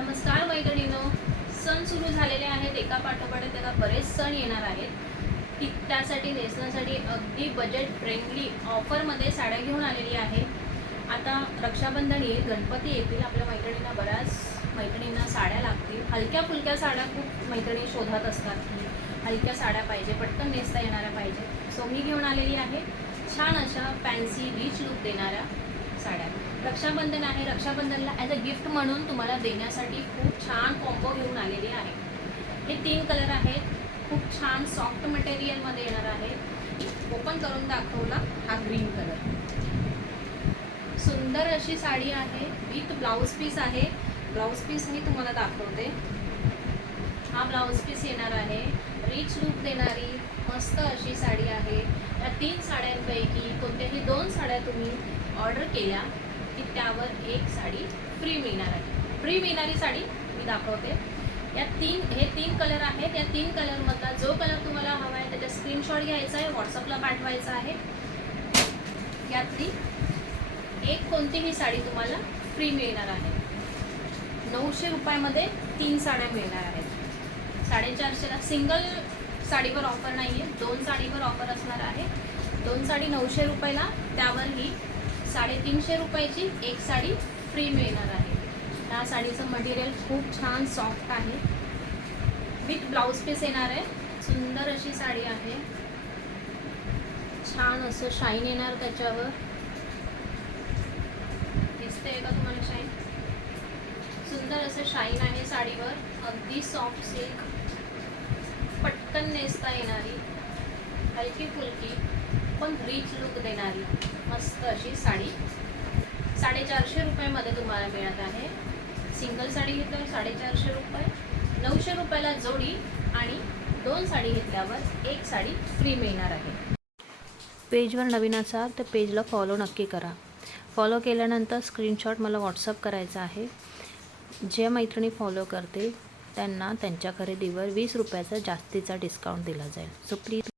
नमस्कार मैत्रिणींनो, सण सुरू झालेले आहेत. एका पाठोपाठ त्याला बरेच सण येणार आहेत. त्यासाठी नेसण्यासाठी अगदी बजेट फ्रेंडली ऑफरमध्ये साड्या घेऊन आलेली आहे. आता रक्षाबंधन येईल, गणपती येतील. आपल्या बऱ्याच मैत्रिणींना साड्या लागतील. हलक्या फुलक्या साड्या खूप मैत्रिणी शोधत असतात की हलक्या साड्या पाहिजे, पटकन नेसता येणाऱ्या पाहिजे. सो मी घेऊन आलेली आहे छान अशा फॅन्सी रिच लुक देणाऱ्या साड्या. रक्षाबंधन आहे, रक्षाबंधनला ॲज अ गिफ्ट म्हणून तुम्हाला देण्यासाठी खूप छान कॉम्बो घेऊन आलेली आहे. हे 3 कलर आहेत, खूप छान सॉफ्ट मटेरियलमध्ये येणार आहे. ओपन करून दाखवला हा ग्रीन कलर. सुंदर अशी साडी आहे विथ ब्लाऊज पीस आहे. ब्लाऊज पीस मी तुम्हाला दाखवते. हा ब्लाऊज पीस येणार आहे. रिच लुक देणारी मस्त अशी साडी आहे. या 3 साड्यांपैकी कोणत्याही 2 साड्या तुम्ही ऑर्डर केल्या की त्यावर एक साडी फ्री मिळणार आहे. फ्री मिळणारी साडी मी दाखवते. हे 3 कलर आहेत. या 3 कलरमधला जो कलर तुम्हाला हवा आहे त्याचा स्क्रीनशॉट घ्यायचा आहे, व्हॉट्सअपला पाठवायचा आहे. यातली एक कोणतीही साडी तुम्हाला फ्री मिळणार आहे. 900 रुपयामध्ये 3 साड्या मिळणार आहेत. 450ला सिंगल साडीवर ऑफर नाही आहे, 2 साडीवर ऑफर असणार आहे. 2 साडी 900 रुपयाला, त्यावर ही 350 रुपयाची एक साडी फ्री मिळणार आहे. या साडीचं मटेरियल खूप छान सॉफ्ट आहे. विथ ब्लाऊज पीस येणार आहे. सुंदर अशी साडी आहे. छान असं शाईन येणार त्याच्यावर. दिसते का तुम्हाला शाईन? सुंदर असं शाईन आहे साडीवर. अगदी सॉफ्ट सिल्क, पटकन नेसता येणारी, हलकी फुलकी पण रिच लुक देणारी मस्त अशी साडी 450 रुपयामध्ये तुम्हाला मिळत आहे. सिंगल साडी घेतल्यावर 450 रुपये, 900 रुपयाला जोडी आणि 2 साडी घेतल्यावर एक साडी फ्री मिळणार आहे. पेजवर नवीन असाल तर पेजला फॉलो नक्की करा. फॉलो केल्यानंतर स्क्रीनशॉट मला व्हॉट्सअप करायचा आहे. जे मैत्रिणी फॉलो करतील त्यांना त्यांच्या खरेदीवर 20 रुपयाचा जास्तीचा डिस्काउंट दिला जाईल. So please